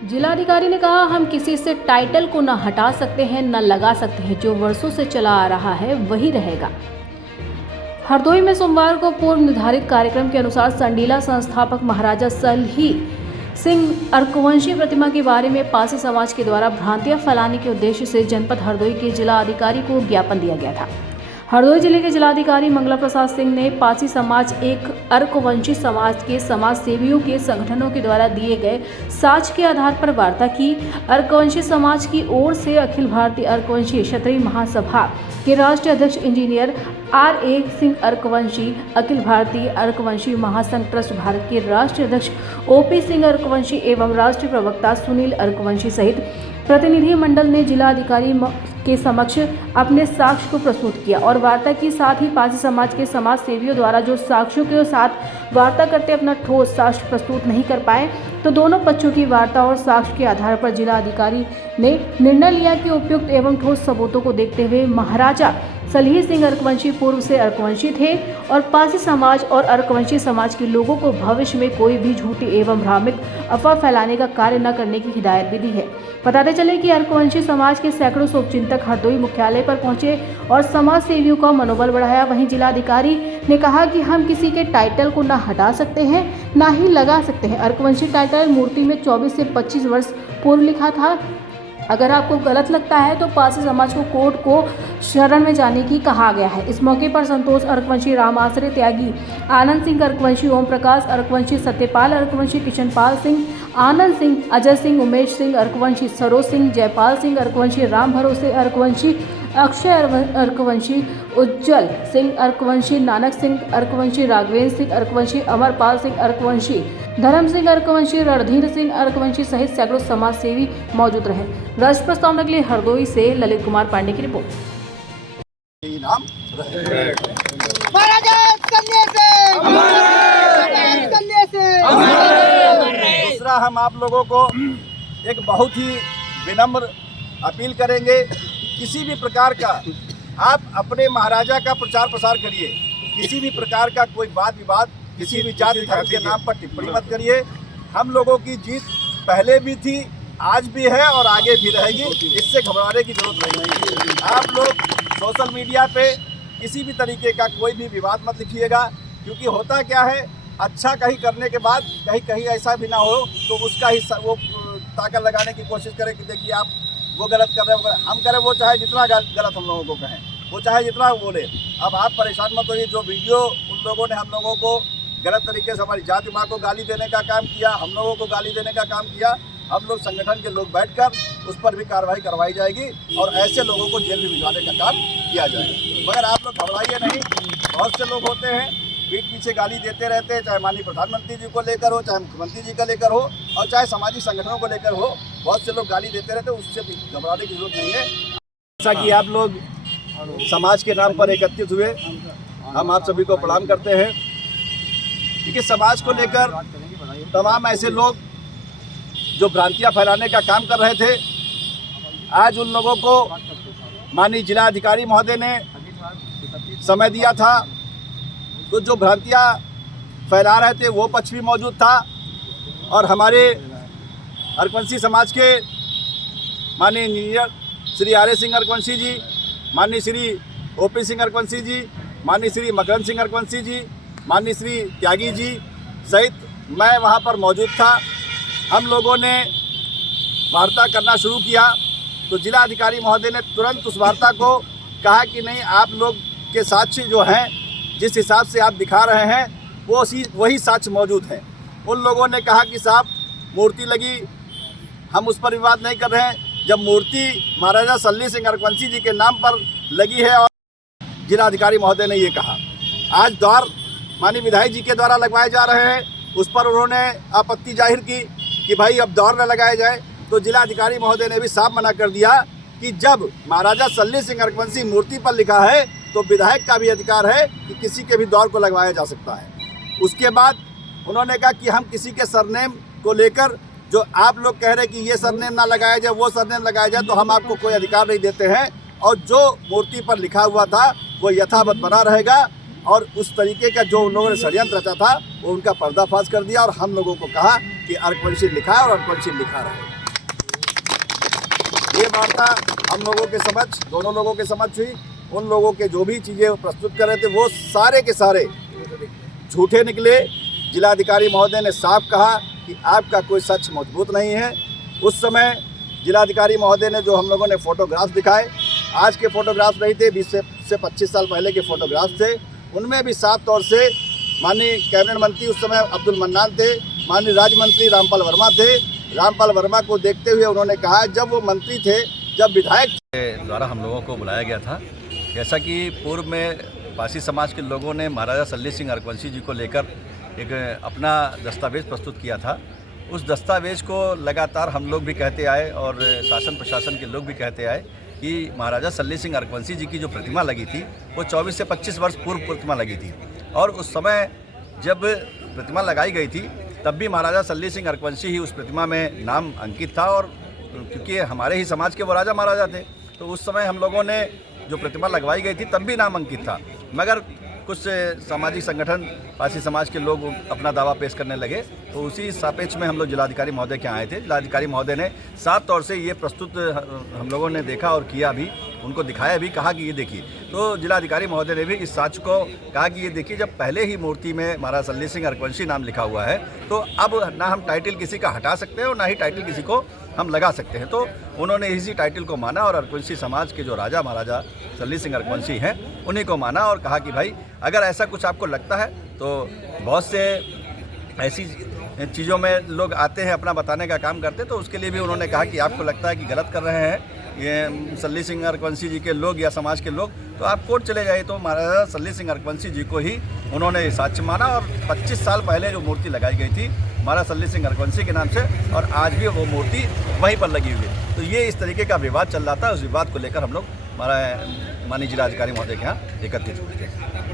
जिलाधिकारी ने कहा, हम किसी से टाइटल को न हटा सकते हैं न लगा सकते हैं, जो वर्षों से चला आ रहा है वही रहेगा। हरदोई में सोमवार को पूर्व निर्धारित कार्यक्रम के अनुसार संडीला संस्थापक महाराजा सलही सिंह अर्कवंशी प्रतिमा के बारे में पासी समाज के द्वारा भ्रांतियां फैलाने के उद्देश्य से जनपद हरदोई के जिला अधिकारी को ज्ञापन दिया गया था। हरदोई जिले के जिलाधिकारी मंगला प्रसाद सिंह ने पासी समाज एक अर्कवंशी समाज के समाज सेवियों के संगठनों के द्वारा दिए गए साक्ष्य के आधार पर वार्ता की। अर्कवंशी समाज की ओर से अखिल भारतीय अर्कवंशी क्षत्रिय महासभा के राष्ट्रीय अध्यक्ष इंजीनियर R.A. सिंह अर्कवंशी, अखिल भारतीय अर्कवंशी महासंघ ट्रस्ट भारत के राष्ट्रीय अध्यक्ष O.P. सिंह अर्कवंशी एवं राष्ट्रीय प्रवक्ता सुनील अर्कवंशी सहित प्रतिनिधि मंडल ने जिलाधिकारी के समक्ष अपने साक्ष्य को प्रस्तुत किया और वार्ता की। साथ ही पासी समाज के समाज सेवियों द्वारा जो साक्ष्यों के साथ वार्ता करते अपना ठोस साक्ष्य प्रस्तुत नहीं कर पाए, तो दोनों पक्षों की वार्ता और साक्ष्य के आधार पर जिलाधिकारी ने निर्णय लिया कि उपयुक्त एवं ठोस सबूतों को देखते हुए महाराजा सलही सिंह अर्कवंशी पूर्व से अर्कवंशी थे और पासी समाज और अर्कवंशी समाज के लोगों को भविष्य में कोई भी झूठी एवं भ्रामक अफवाह फैलाने का कार्य न करने की हिदायत भी दी है। बताते चले कि अर्कवंशी समाज के सैकड़ों शुभचिंतक हरदोई मुख्यालय पर पहुंचे और समाज सेवियों का मनोबल बढ़ाया। वहीं जिलाधिकारी ने कहा कि हम किसी के टाइटल को न हटा सकते हैं न ही लगा सकते हैं। अर्कवंशी टाइटल मूर्ति में 24 से 25 वर्ष पूर्व लिखा था। अगर आपको गलत लगता है तो पासी समाज को कोर्ट को शरण में जाने की कहा गया है। इस मौके पर संतोष अर्कवंशी, राम आश्रय त्यागी, आनंद सिंह अर्कवंशी, ओम प्रकाश अर्कवंशी, सत्यपाल अर्कवंशी, किशनपाल सिंह, आनंद सिंह, अजय सिंह, उमेश सिंह अर्कवंशी, सरोज सिंह, जयपाल सिंह अर्कवंशी, राम भरोसे अर्कवंशी, अक्षय अर्कवंशी, उज्जवल सिंह अर्कवंशी, नानक सिंह अर्कवंशी, राघवेंद्र सिंह अर्कवंशी, अमरपाल सिंह अर्कवंशी, धर्म सिंह अर्कवंशी, रणधीर सिंह अर्कवंशी सहित सैकड़ों समाज सेवी मौजूद रहे। राष्ट्र प्रस्तावना के लिए हरदोई से ललित कुमार पांडे की रिपोर्ट। दूसरा, हम आप लोगों को एक बहुत ही विनम्र अपील करेंगे, किसी भी प्रकार का आप अपने महाराजा का प्रचार प्रसार करिए। किसी भी प्रकार का कोई वाद विवाद, किसी भी जाति धर्म के नाम पर टिप्पणी मत करिए। हम लोगों की जीत पहले भी थी, आज भी है और आगे भी रहेगी। इससे घबराने की जरूरत नहीं है। आप लोग सोशल मीडिया पे किसी भी तरीके का कोई भी विवाद मत लिखिएगा, क्योंकि होता क्या है, अच्छा कहीं करने के बाद कहीं ऐसा भी ना हो तो उसका ही वो ताकत लगाने की कोशिश करें कि देखिए आप वो गलत कर रहे हो, हम करें वो चाहे जितना गलत हम लोगों को कहें, वो चाहे जितना बोले। अब आप परेशान मत होइए। जो वीडियो उन लोगों ने हम लोगों को गलत तरीके से हमारी जाति माँ को गाली देने का काम किया, हम लोगों को गाली देने का काम किया, हम लोग संगठन के लोग बैठकर उस पर भी कार्रवाई करवाई जाएगी और ऐसे लोगों को जेल में भिजवाने का काम किया जाएगा। मगर आप लोग घबराइए नहीं। बहुत से लोग होते हैं पीठ पीछे गाली देते रहते हैं, चाहे माननीय प्रधानमंत्री जी को लेकर हो, चाहे मुख्यमंत्री जी का लेकर हो और चाहे सामाजिक संगठनों को लेकर हो। बहुत से लोग गाली देते रहते हैं, उससे घबराने की जरूरत नहीं है। जैसा कि आप लोग समाज के नाम पर एकत्रित हुए, हम आप सभी को प्रणाम करते हैं। क्योंकि समाज को लेकर तमाम ऐसे लोग जो भ्रांतियां फैलाने का काम कर रहे थे, आज उन लोगों को माननीय जिला अधिकारी महोदय ने समय दिया था, तो जो भ्रांतियां फैला रहे थे वो पक्ष भी मौजूद था और हमारे अर्कवंशी समाज के माननीय इंजीनियर श्री R.A. सिंह अर्कवंशी जी, माननीय श्री O.P. सिंह अर्कवंशी जी, माननीय श्री मकरंद सिंह अर्कवंशी जी, माननीय श्री त्यागी जी सहित मैं वहाँ पर मौजूद था। हम लोगों ने वार्ता करना शुरू किया तो जिला अधिकारी महोदय ने तुरंत उस वार्ता को कहा कि नहीं, आप लोग के साक्ष्य जो हैं, जिस हिसाब से आप दिखा रहे हैं वो वही साक्ष्य मौजूद हैं। उन लोगों ने कहा कि साहब मूर्ति लगी, हम उस पर विवाद नहीं कर रहे हैं। जब मूर्ति महाराजा सलही सिंह अर्कवंशी जी के नाम पर लगी है और जिलाधिकारी महोदय ने ये कहा, आज द्वार माननीय विधायक जी के द्वारा लगवाए जा रहे हैं, उस पर उन्होंने आपत्ति जाहिर की कि भाई अब द्वार न लगाए जाए। तो जिलाधिकारी महोदय ने भी साफ मना कर दिया कि जब महाराजा सलही सिंह अर्कवंशी मूर्ति पर लिखा है तो विधायक का भी अधिकार है कि किसी के भी द्वार को लगवाया जा सकता है। उसके बाद उन्होंने कहा कि हम किसी के सरनेम को लेकर जो आप लोग कह रहे हैं कि ये सरनेम ना लगाया जाए, वो सरनेम लगाया जाए, तो हम आपको कोई अधिकार नहीं देते हैं और जो मूर्ति पर लिखा हुआ था वो यथावत बना रहेगा। और उस तरीके का जो उन लोगों ने षड्यंत्र रचा था वो उनका पर्दाफाश कर दिया और हम लोगों को कहा कि अर्कवंशी लिखा है और अर्कवंशी लिखा रहे। ये वार्ता हम लोगों के समक्ष, दोनों लोगों के समक्ष हुई। उन लोगों के जो भी चीज़ें प्रस्तुत कर रहे थे वो सारे के सारे झूठे निकले। जिलाधिकारी महोदय ने साफ कहा कि आपका कोई सच मजबूत नहीं है। उस समय जिलाधिकारी महोदय ने जो हम लोगों ने फोटोग्राफ्स दिखाए, आज के फोटोग्राफ्स नहीं थे, 20 से 25 साल पहले के फोटोग्राफ्स थे। उनमें भी साफ तौर से माननीय कैबिनेट मंत्री उस समय अब्दुल मन्नान थे, माननीय राज्य मंत्री रामपाल वर्मा थे। रामपाल वर्मा को देखते हुए उन्होंने कहा, जब वो मंत्री थे, जब विधायक द्वारा हम लोगों को बुलाया गया था, जैसा कि पूर्व में पासी समाज के लोगों ने महाराजा सल्ली सिंह अर्कवंशी जी को लेकर एक अपना दस्तावेज प्रस्तुत किया था। उस दस्तावेज को लगातार हम लोग भी कहते आए और शासन प्रशासन के लोग भी कहते आए कि महाराजा सल्ली सिंह अर्कवंशी जी की जो प्रतिमा लगी थी वो 24 से 25 वर्ष पूर्व प्रतिमा लगी थी और उस समय जब प्रतिमा लगाई गई थी तब भी महाराजा सल्ली सिंह अर्कवंशी ही उस प्रतिमा में नाम अंकित था और क्योंकि हमारे ही समाज के वो राजा महाराजा थे तो उस समय हम लोगों ने जो प्रतिमा लगवाई गई थी तब भी नाम अंकित था। मगर कुछ सामाजिक संगठन पासी समाज के लोग अपना दावा पेश करने लगे तो उसी सापेक्ष में हम लोग जिलाधिकारी महोदय के आए थे। जिलाधिकारी महोदय ने साफ तौर से ये प्रस्तुत हम लोगों ने देखा और किया भी, उनको दिखाया भी, कहा कि ये देखिए। तो जिलाधिकारी महोदय ने भी इस साक्ष्य को कहा कि ये देखिए, जब पहले ही मूर्ति में महाराजा सल्ली सिंह अर्कवंशी नाम लिखा हुआ है तो अब ना हम टाइटल किसी का हटा सकते हैं और ना ही टाइटल किसी को हम लगा सकते हैं। तो उन्होंने इसी टाइटल को माना और अर्कवंशी समाज के जो राजा महाराजा सल्ली सिंह अर्कवंशी हैं उन्हीं को माना और कहा कि भाई अगर ऐसा कुछ आपको लगता है तो बहुत से ऐसी चीज़ों में लोग आते हैं, अपना बताने का काम करते हैं, तो उसके लिए भी उन्होंने कहा कि आपको लगता है कि गलत कर रहे हैं ये सल्ली सिंह अर्कवंशी जी के लोग या समाज के लोग, तो आप कोर्ट चले जाइए। तो महाराजा सल्ली सिंह अर्कवंशी जी को ही उन्होंने साक्ष्य माना और 25 साल पहले जो मूर्ति लगाई गई थी महाराजा सल्ली सिंह अर्कवंशी के नाम से और आज भी वो मूर्ति वहीं पर लगी हुई है। तो ये इस तरीके का विवाद चल रहा था। उस विवाद को लेकर हम लोग हमारा माननीय जिलाधिकारी महोदय के यहाँ एकत्रित हुए थे।